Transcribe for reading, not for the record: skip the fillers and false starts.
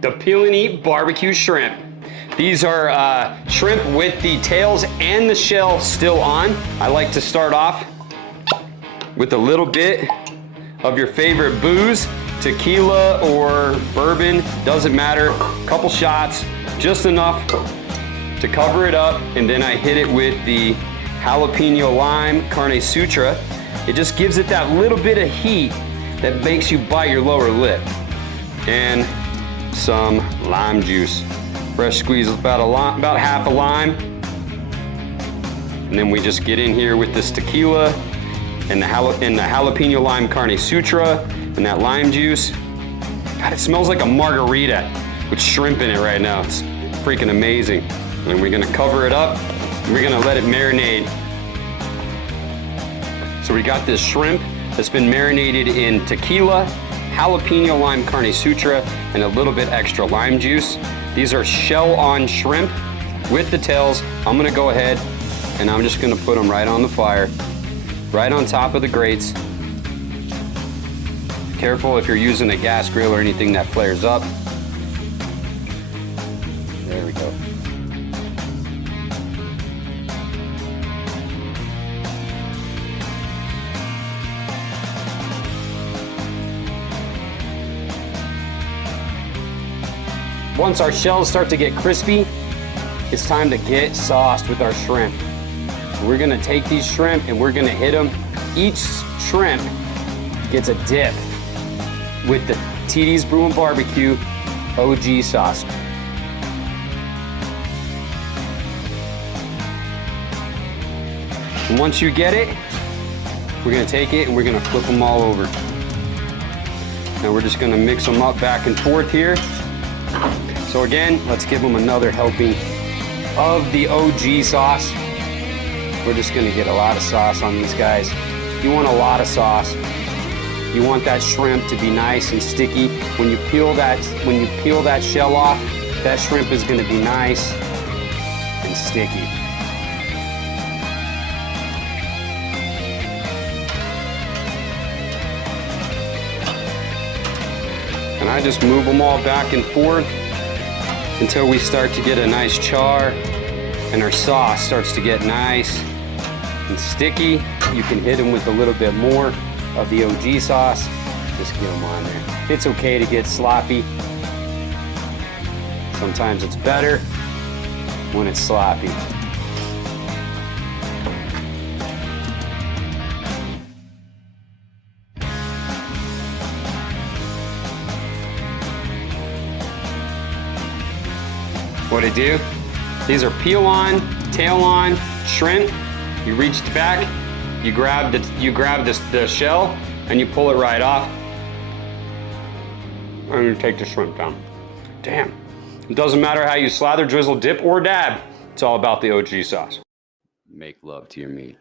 the Peel and Eat BBQ Shrimp. These are shrimp with the tails and the shell still on. I like to start off with a little bit of your favorite booze, tequila or bourbon, doesn't matter. Couple shots, just enough to cover it up, and then I hit it with the Jalapeno Lime Carne Sutra. It just gives it that little bit of heat that makes you bite your lower lip. And some lime juice. Fresh squeeze about half a lime. And then we just get in here with this tequila and the Jalapeno Lime Carne Sutra and that lime juice. God, it smells like a margarita with shrimp in it right now. It's freaking amazing. And we're gonna cover it up and we're gonna let it marinate. So we got this shrimp that's been marinated in tequila, Jalapeno Lime Carne Sutra, and a little bit extra lime juice. These are shell-on shrimp with the tails. I'm gonna go ahead and I'm just gonna put them right on the fire, right on top of the grates. Careful if you're using a gas grill or anything that flares up. There we go. Once our shells start to get crispy, it's time to get sauced with our shrimp. We're gonna take these shrimp and we're gonna hit them. Each shrimp gets a dip with the TD's Brew and Barbecue OG sauce. And once you get it, we're gonna take it and we're gonna flip them all over. Now we're just gonna mix them up back and forth here. So again, let's give them another helping of the OG sauce. We're just gonna get a lot of sauce on these guys. You want a lot of sauce. You want that shrimp to be nice and sticky. When you peel that shell off, that shrimp is gonna be nice and sticky. And I just move them all back and forth until we start to get a nice char and our sauce starts to get nice and sticky. You can hit them with a little bit more of the OG sauce. Just get them on there. It's okay to get sloppy. Sometimes it's better when it's sloppy. What I do, these are peel on, tail on shrimp. You reach back, you grab the shell and you pull it right off. And you take the shrimp down. Damn. It doesn't matter how you slather, drizzle, dip, or dab. It's all about the OG sauce. Make love to your meat.